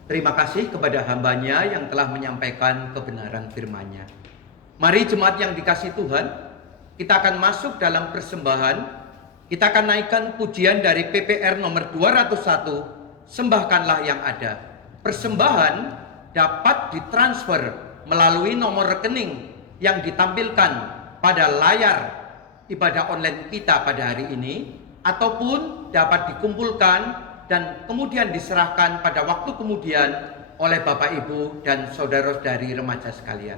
Terima kasih kepada hambanya yang telah menyampaikan kebenaran firman-Nya. Mari jemaat yang dikasihi Tuhan, kita akan masuk dalam persembahan. Kita akan naikkan pujian dari PPR nomor 201, Sembahkanlah yang ada. Persembahan dapat ditransfer melalui nomor rekening yang ditampilkan pada layar ibadah online kita pada hari ini, ataupun dapat dikumpulkan dan kemudian diserahkan pada waktu kemudian oleh Bapak Ibu dan saudara-saudari remaja sekalian.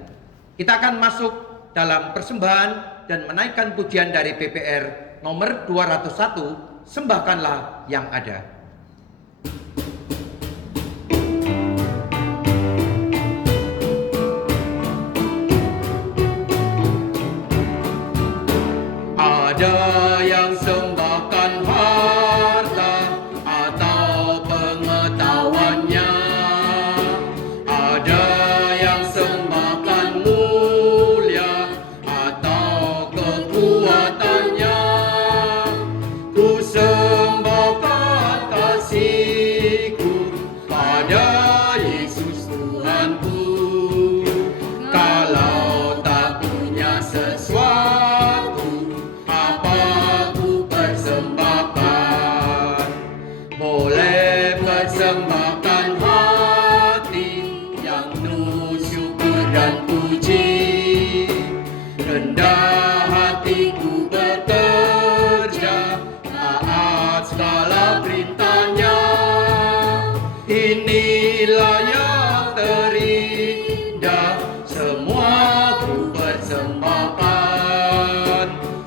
Kita akan masuk dalam persembahan dan menaikkan pujian dari PPR nomor 201, Sembahkanlah yang ada. Ada yang sembahkan harta atau pengetahuannya, ada yang sembahkan mulia atau kekuatannya. Ku sembahkan kasihku pada Yesus Tuhanku. Kalau tak punya sesuatu, boleh persembahkan hati yang penuh syukur dan puji. Rendah hatiku bekerja, taat segala perintahnya. Inilah yang terindah, semua ku persembahkan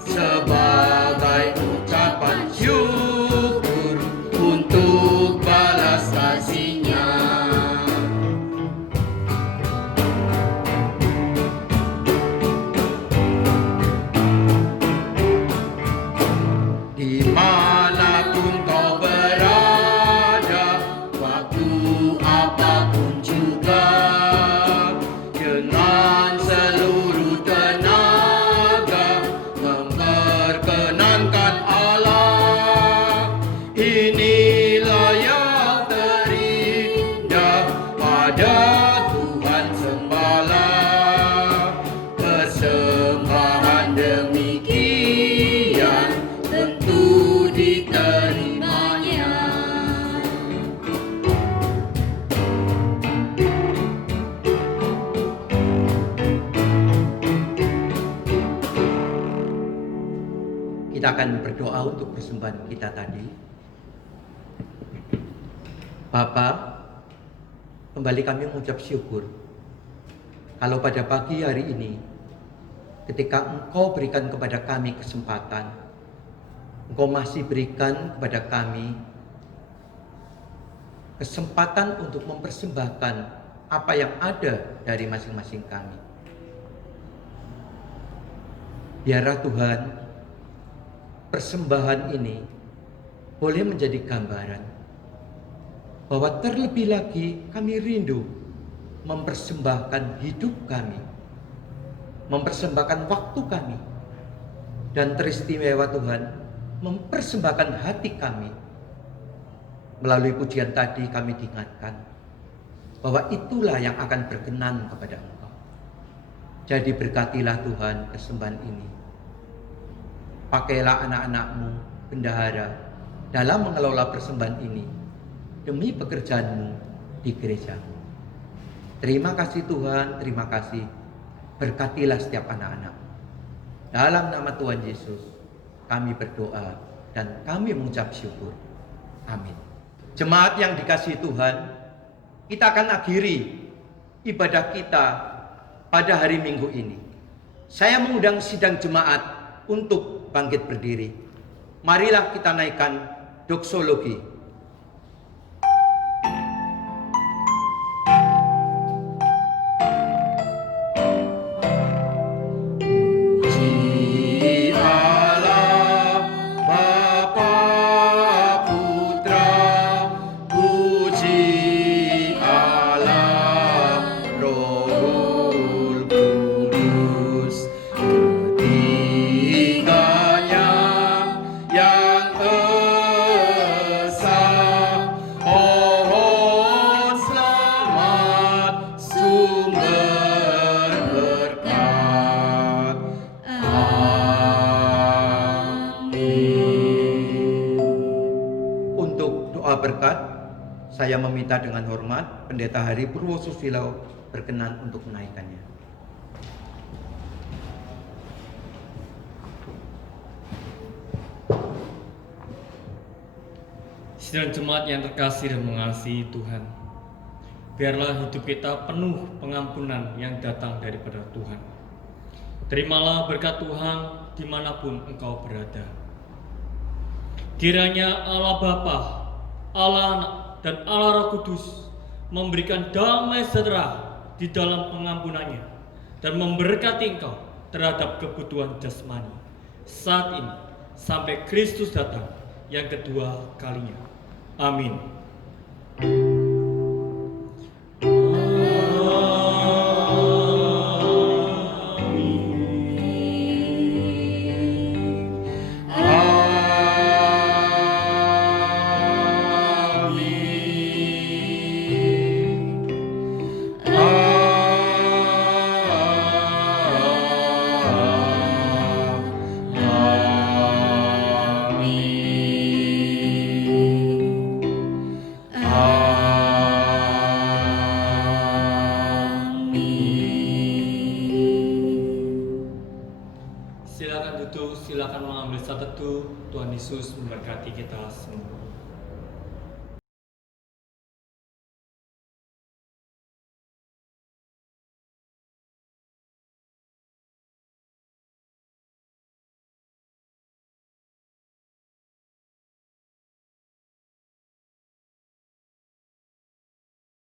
sebagai ucapan syukur untuk balas kasih-Nya. Dimanapun kau berada, waktu apapun juga, dengan seluruh tenaga memperkenankan Allah. Inilah yang terindah, pada Tuhan sembahlah. Persembahan demikian tentu diterimanya. Kita akan berdoa untuk persembahan kita tadi. Bapa, kembali kami mengucap syukur kalau pada pagi hari ini, ketika Engkau berikan kepada kami kesempatan, Engkau masih berikan kepada kami kesempatan untuk mempersembahkan apa yang ada dari masing-masing kami. Biarlah Tuhan, persembahan ini boleh menjadi gambaran bahwa terlebih lagi kami rindu mempersembahkan hidup kami, mempersembahkan waktu kami, dan teristimewa Tuhan, mempersembahkan hati kami. Melalui pujian tadi kami diingatkan bahwa itulah yang akan berkenan kepada Engkau. Jadi berkatilah Tuhan persembahan ini. Pakailah anak-anak-Mu, bendahara, dalam mengelola persembahan ini demi pekerjaan-Mu di gereja-Mu. Terima kasih Tuhan, terima kasih. Berkatilah setiap anak-anak. Dalam nama Tuhan Yesus, kami berdoa dan kami mengucap syukur. Amin. Jemaat yang dikasihi Tuhan, kita akan akhiri ibadah kita pada hari Minggu ini. Saya mengundang sidang jemaat untuk bangkit berdiri. Marilah kita naikkan doksologi. Puji Allah, Bapa, Putra, puji Allah, Rohul Kudus, ketiganya yang esa, pohon selamat, sumber berkat. Amin. Untuk doa berkat, saya meminta dengan hormat Pendeta Hari Purwosusilo berkenan untuk menaikkannya. Sidang jemaat yang terkasih dan mengasihi Tuhan, biarlah hidup kita penuh pengampunan yang datang daripada Tuhan. Terimalah berkat Tuhan dimanapun engkau berada. Kiranya Allah Bapa, Allah Anak, dan Allah Roh Kudus memberikan damai sejahtera di dalam pengampunannya dan memberkati engkau terhadap kebutuhan jasmani saat ini sampai Kristus datang yang kedua kalinya. Amin. Silakan duduk, silakan mengambil saat teduh. Tuhan Yesus memberkati kita semua.